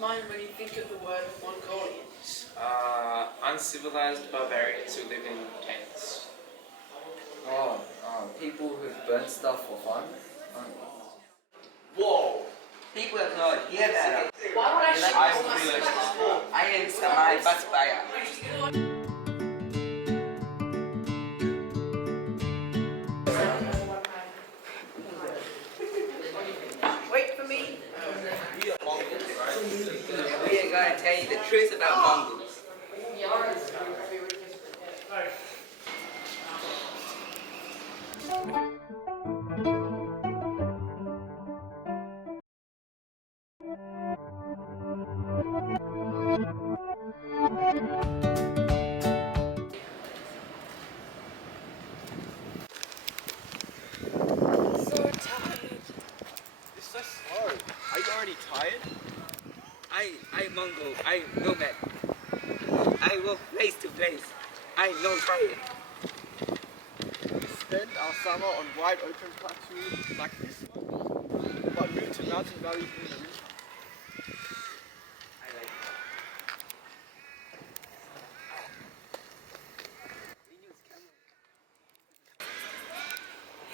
to mind when you think of the word Mongolians? Uncivilized barbarians who live in tents. People who burn stuff for fun. Whoa! People have no idea that. Why would I shoot I all will my be like, soldiers? I am Samai Basbaya. Wait for me. We are Mongols, right? We are going to tell you the truth about Mongols. It's so slow. Are you already tired? I Mongol, I nomad. I walk place to place. I know fire. We spend our summer on wide open plateaus like this one, but move to mountain valleys in the winter. I like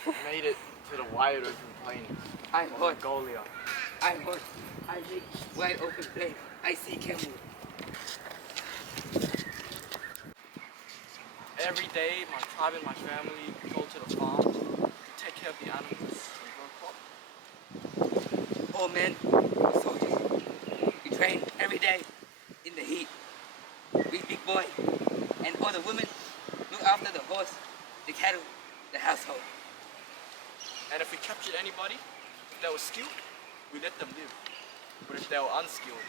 it. Made it to the wide open plains I'm of hot. Mongolia. I'm hot. I reach wide open plain. I see camel. Every day, my tribe and my family go to the farm to take care of the animals and grow crops. Oh man, soldiers. We train every day in the heat. We big boy and all the women look after the horse, the cattle, the household. And if we captured anybody that was skilled, we let them live. But if they were unskilled,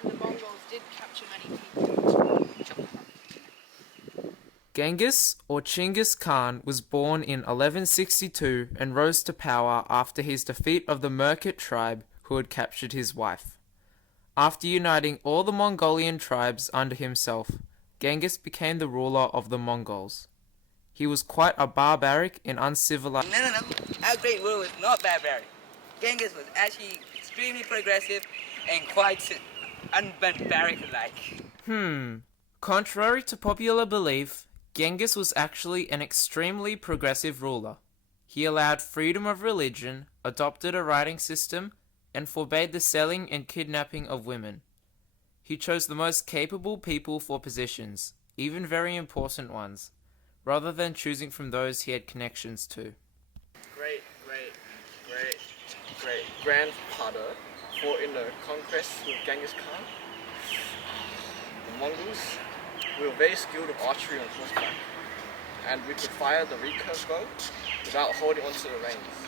And the Mongols did capture many people. Genghis or Chinggis Khan was born in 1162 and rose to power after his defeat of the Merkit tribe who had captured his wife. After uniting all the Mongolian tribes under himself, Genghis became the ruler of the Mongols. He was quite a barbaric and uncivilized. No. Our great ruler was not barbaric. Genghis was actually extremely progressive and quite unbarbaric-like. Contrary to popular belief, Genghis was actually an extremely progressive ruler. He allowed freedom of religion, adopted a writing system, and forbade the selling and kidnapping of women. He chose the most capable people for positions, even very important ones, rather than choosing from those he had connections to. great grandfather fought in the conquest with Genghis Khan. The Mongols, we were very skilled with archery on horseback, and we could fire the recurve bow without holding onto the reins.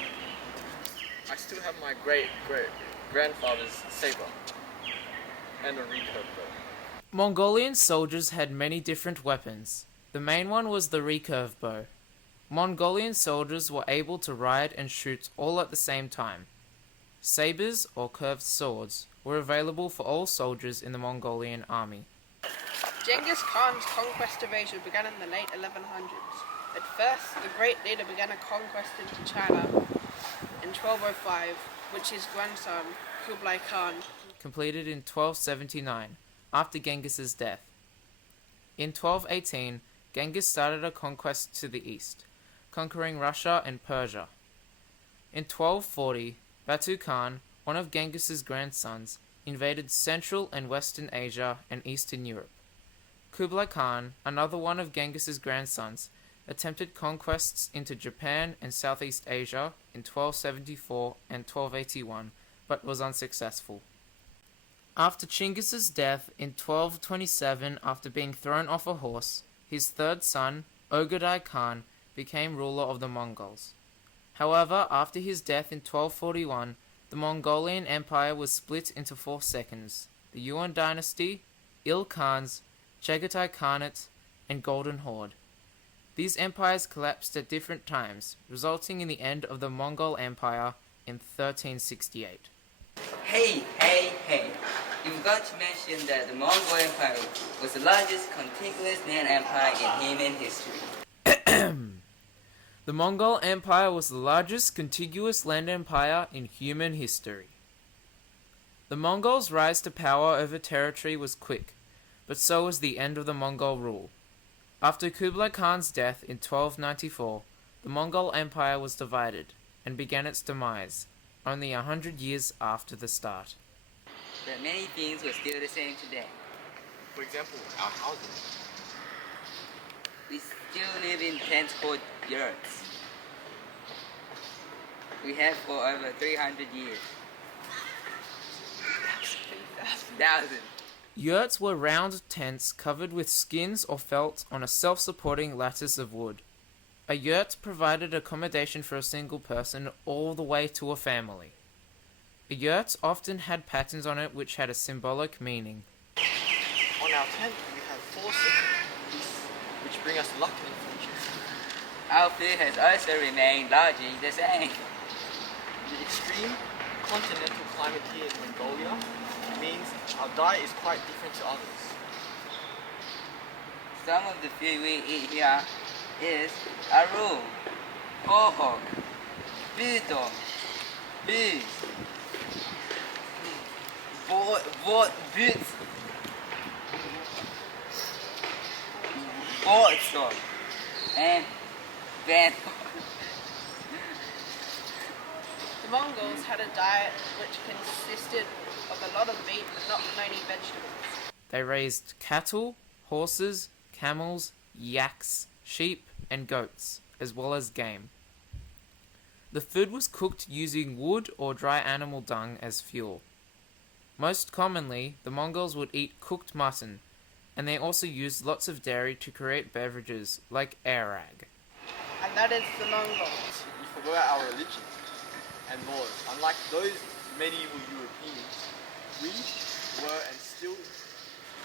I still have my great grandfather's saber and a recurve bow. Mongolian soldiers had many different weapons. The main one was the recurve bow. Mongolian soldiers were able to ride and shoot all at the same time. Sabers, or curved swords, were available for all soldiers in the Mongolian army. Genghis Khan's conquest of Asia began in the late 1100s. At first, the great leader began a conquest into China in 1205, which his grandson, Kublai Khan, Completed in 1279, after Genghis's death. In 1218, Genghis started a conquest to the east, conquering Russia and Persia. In 1240, Batu Khan, one of Genghis's grandsons, invaded Central and Western Asia and Eastern Europe. Kublai Khan, another one of Genghis's grandsons, attempted conquests into Japan and Southeast Asia in 1274 and 1281, but was unsuccessful. After Chinggis' death in 1227 after being thrown off a horse, his third son, Ogedai Khan, became ruler of the Mongols. However, after his death in 1241, the Mongolian Empire was split into 4 seconds: the Yuan dynasty, Il Khans, Chagatai Khanate, and Golden Horde. These empires collapsed at different times, resulting in the end of the Mongol Empire in 1368. Hey. You forgot to mention that the Mongol Empire was the largest contiguous land empire in human history. The Mongol Empire was the largest contiguous land empire in human history. The Mongols' rise to power over territory was quick, but so was the end of the Mongol rule. After Kublai Khan's death in 1294, the Mongol Empire was divided and began its demise, only 100 years after the start. But many things were still the same today. For example, our housing. We still live in tents called yurts. We have for over 300 years. 1,000. Yurts were round tents covered with skins or felt on a self-supporting lattice of wood. A yurt provided accommodation for a single person all the way to a family. A yurt often had patterns on it which had a symbolic meaning. On our tent, we have 4 circles, which bring us luck and fortune. Our food has also remained largely the same. The extreme continental climate here in Mongolia means our diet is quite different to others. Some of the food we eat here is aru, hohok, budon, booze, boots, borstok, and van. The Mongols had a diet which consisted of a lot of meat but not many vegetables. They raised cattle, horses, camels, yaks, sheep, and goats, as well as game. The food was cooked using wood or dry animal dung as fuel. Most commonly, the Mongols would eat cooked mutton, and they also used lots of dairy to create beverages like arag. And that is the Mongols. We forgot our religion and laws. Unlike those medieval Europeans, we were and still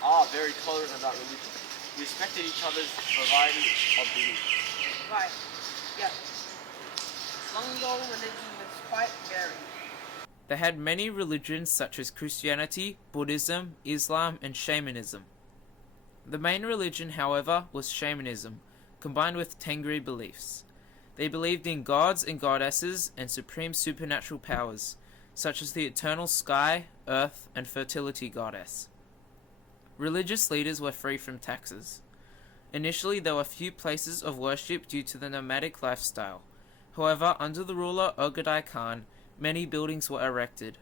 are very tolerant about religion. We respected each other's variety of beliefs. Right, yeah. Mongol religion was quite varied. They had many religions such as Christianity, Buddhism, Islam, and shamanism. The main religion, however, was shamanism, combined with Tengri beliefs. They believed in gods and goddesses and supreme supernatural powers, such as the eternal sky, earth, and fertility goddess. Religious leaders were free from taxes. Initially, there were few places of worship due to the nomadic lifestyle. However, under the ruler Ogadai Khan, many buildings were erected.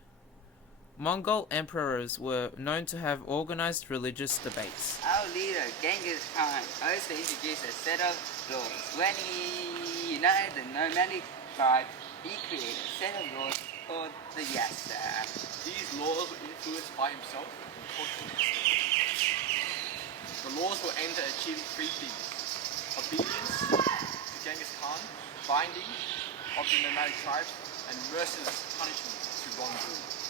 Mongol emperors were known to have organized religious debates. Our leader, Genghis Khan, also introduced a set of laws. When he united the nomadic tribe, he created a set of laws called the Yasa. These laws were influenced by himself and culture. The laws were aimed at achieving 3 things: obedience to Genghis Khan, binding of the nomadic tribes, and merciless punishment to wrongdoers.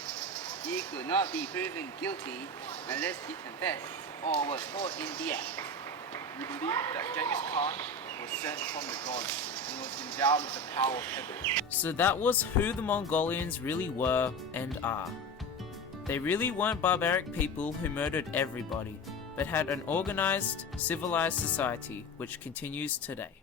He could not be proven guilty unless he confessed or was caught in the act. We believe that Genghis Khan was sent from the gods and was endowed with the power of heaven. So that was who the Mongolians really were and are. They really weren't barbaric people who murdered everybody, but had an organized, civilized society which continues today.